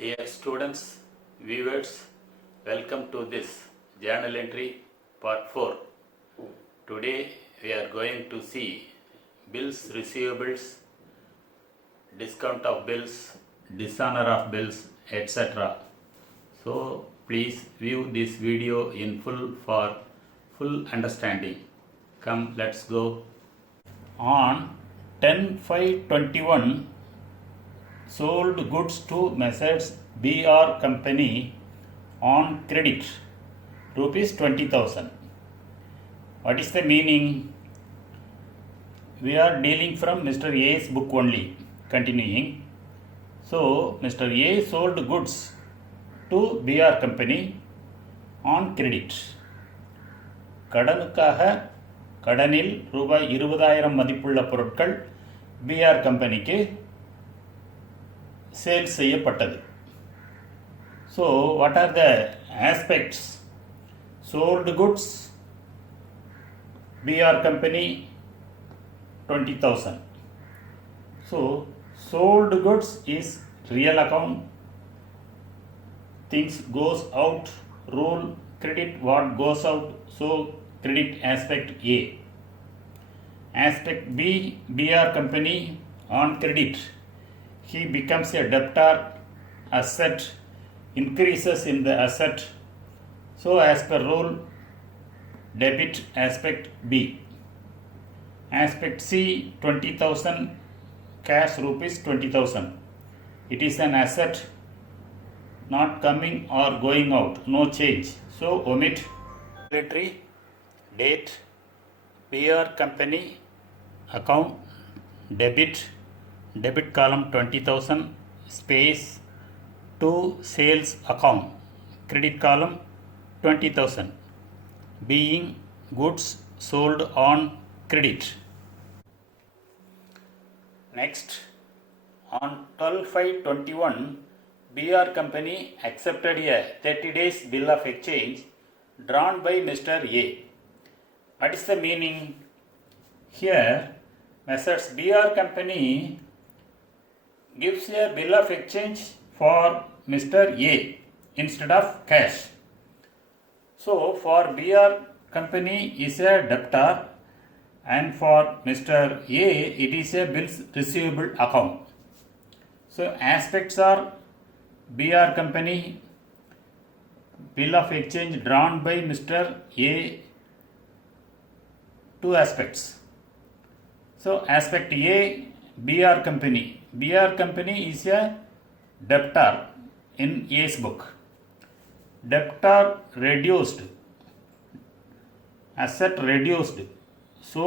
Dear students, viewers, welcome to this journal entry part 4. Today we are going to see bills receivables, discount of bills, dishonor of bills, etc. So please view this video in full for full understanding. Come, let's go. On 10/5/21 sold goods to Messrs. B.R. Company on credit, rupees 20,000. What is the meaning? We are dealing from Mr. A's book only. Continuing. So, Mr. A sold goods to B.R. Company on credit. கடனில் ரூபாய் 20,000 மதிப்புள்ள பொருட்கள் PR கம்பெனிக்கு sales செய்யப்பட்டது. So what are the aspects? Sold goods PR company 20,000. So sold goods is real account, things goes out, rule credit what goes out, so credit aspect A. Aspect B, BR company on credit, he becomes a debtor, asset increases in the asset, so as per rule debit aspect B. Aspect C, 20,000 cash rupees 20,000, it is an asset not coming or going out, no change, so omit. Military date, BR company account debit column 20,000 space to sales account, credit column 20,000, being goods sold on credit. Next, on 12/5/21 BR company accepted a 30 days bill of exchange drawn by Mr. A. What is the meaning? Here, Messrs. BR company gives a bill of exchange for Mr. A instead of cash. So, for BR company is a debtor and for Mr. A it is a bills receivable account. So, aspects are BR company bill of exchange drawn by Mr. A, two aspects. So, aspect A, BR company. BR company is a debtor in A's book. Debtor reduced, asset reduced. So,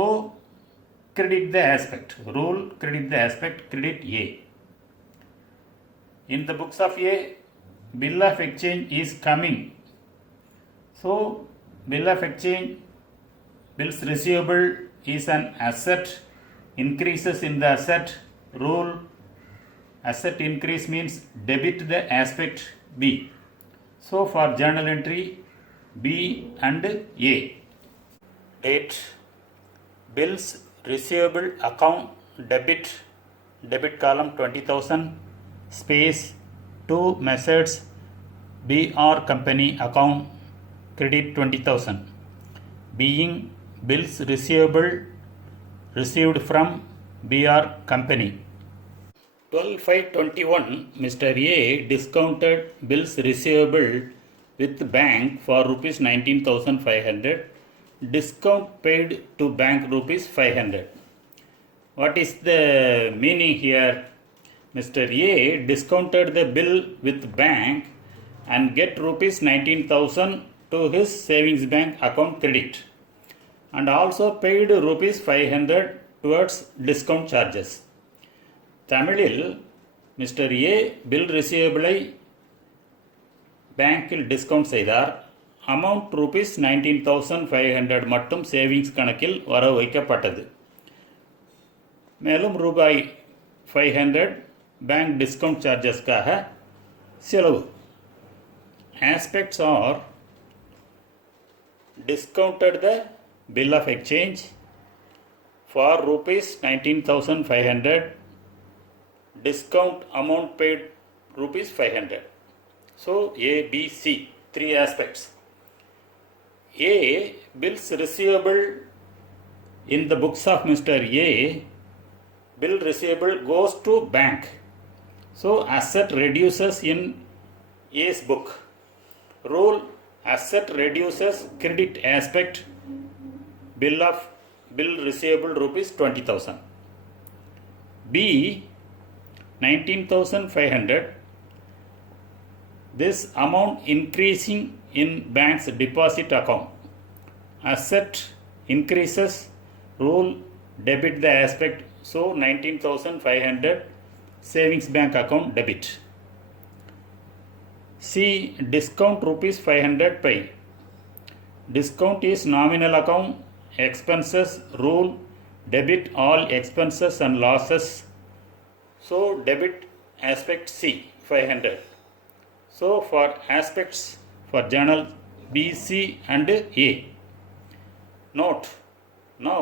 credit the aspect. Rule credit the aspect, credit A. In the books of A, bill of exchange is coming. So, bill of exchange, bills receivable is an asset, increases in the asset, rule asset increase means debit the aspect B. So, for journal entry B and A. Date, bills receivable account debit column 20,000 space to Messrs. BR company account credit 20,000, being bills receivable received from BR company. 12/5/21 Mr. A discounted bills receivable with bank for rupees 19,500, discount paid to bank rupees 500. What is the meaning here? Mr. A discounted the bill with bank and get rupees 19,000 to his savings bank account credit and also paid rupees 500 towards discount charges. தமிழில் mister A bill ரிசீவபிளை பேங்கில் discount செய்தார். Amount rupees 19,500 மட்டும் savings கணக்கில் வர வைக்கப்பட்டது. மேலும் ரூபாய் 500 bank discount சார்ஜஸ்க்காக செலவு. Aspects are discounted the bill of exchange for rupees 19,500, discount amount paid rupees 500. So A, B, C, three aspects. A, bills receivable in the books of Mr. A, bill receivable goes to bank. So asset reduces in A's book. Rule: asset reduces credit aspect, bill receivable rupees 20,000. B, 19,500. This amount increasing in bank's deposit account. Asset increases, rule: debit the aspect, so 19,500 savings bank account debit. C, discount rupees 500 pay. Discount is nominal account, expenses, rule: debit all expenses and losses, so debit aspect C, 500. So for aspects for journal B, C and A. Note: now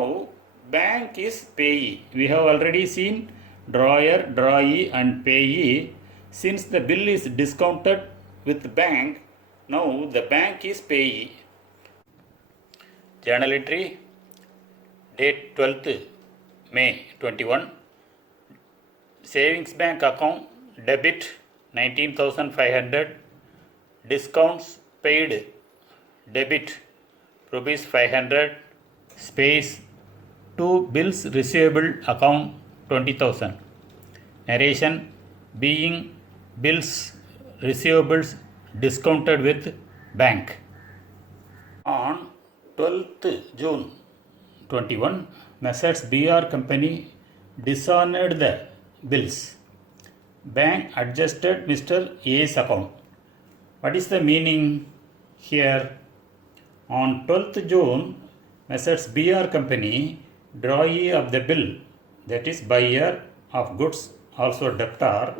bank is payee. We have already seen drawer, drawee and payee. Since the bill is discounted with bank, now the bank is payee. Journal entry, date 12th May 21. Savings bank account debit 19,500. Discounts paid debit rupees 500. Space to bills receivable account 20,000. Narration: being bills receivables discounted with bank. On 12th June 21, Messrs. BR Company dishonored the bills. Bank adjusted Mr. A's account. What is the meaning here? On 12th June, Messrs. BR Company, drawee of the bill, that is buyer of goods, also debtor,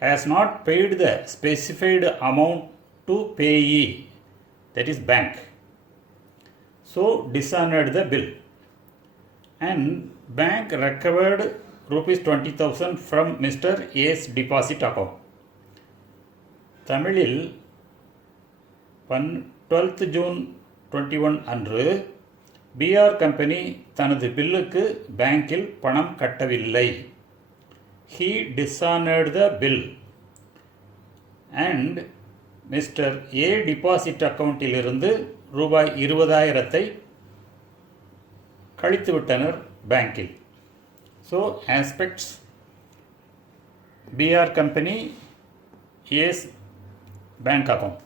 has not paid the specified amount to payee, that is bank. So dishonored the bill. And bank recovered rupees 20,000 from Mr. A's deposit account. தமிழில் 12th June 21 அன்று PR company தனது பில்லுக்கு பேங்கில் பணம் கட்டவில்லை. He dishonored the bill and Mr. A deposit அக்கவுண்டிலிருந்து ரூபாய் 20,000 கழித்துவிட்டனர் பேங்கில். So aspects: BR Company, A's bank account.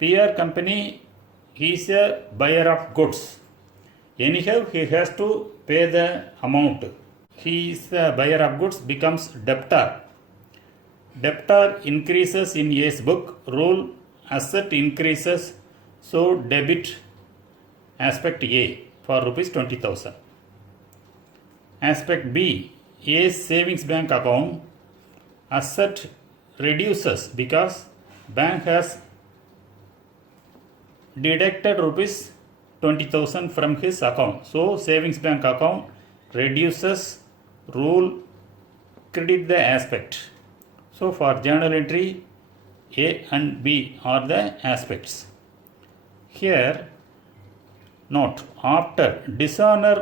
BR Company, he is a buyer of goods. Anyhow, he has to pay the amount. He is the buyer of goods, becomes debtor. Debtor increases in A's book. Rule: asset increases, so debit aspect A for rupees 20,000. Aspect B, A's savings bank account. Asset reduces because bank has deducted rupees 20,000 from his account. So savings bank account reduces, rule: credit the aspect. So for journal entry, A and B are the aspects. Here note: after dishonor,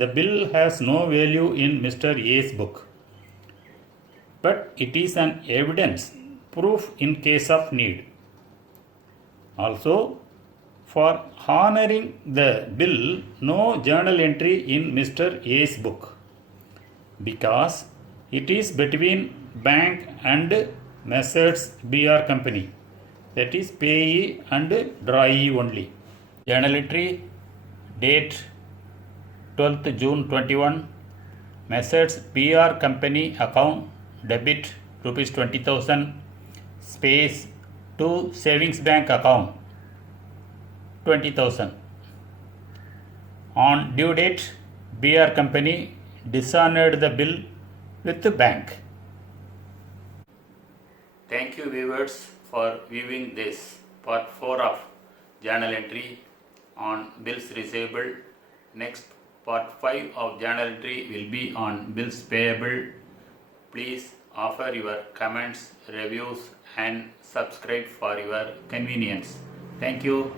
the bill has no value in Mr. A's book, but it is an evidence, proof in case of need. Also, for honoring the bill, no journal entry in Mr. A's book, because it is between bank and Messrs. BR Company, that is payee and drawee only. Journal entry, date 12th June 21. Messrs. BR Company account debit rupees 20,000. Space to savings bank account 20,000. On due date, BR Company dishonored the bill with the bank. Thank you viewers for viewing this part 4 of journal entry on bills receivable. Next part 5 of journal entry will be on bills payable. Please offer your comments, reviews and subscribe for your convenience. Thank you.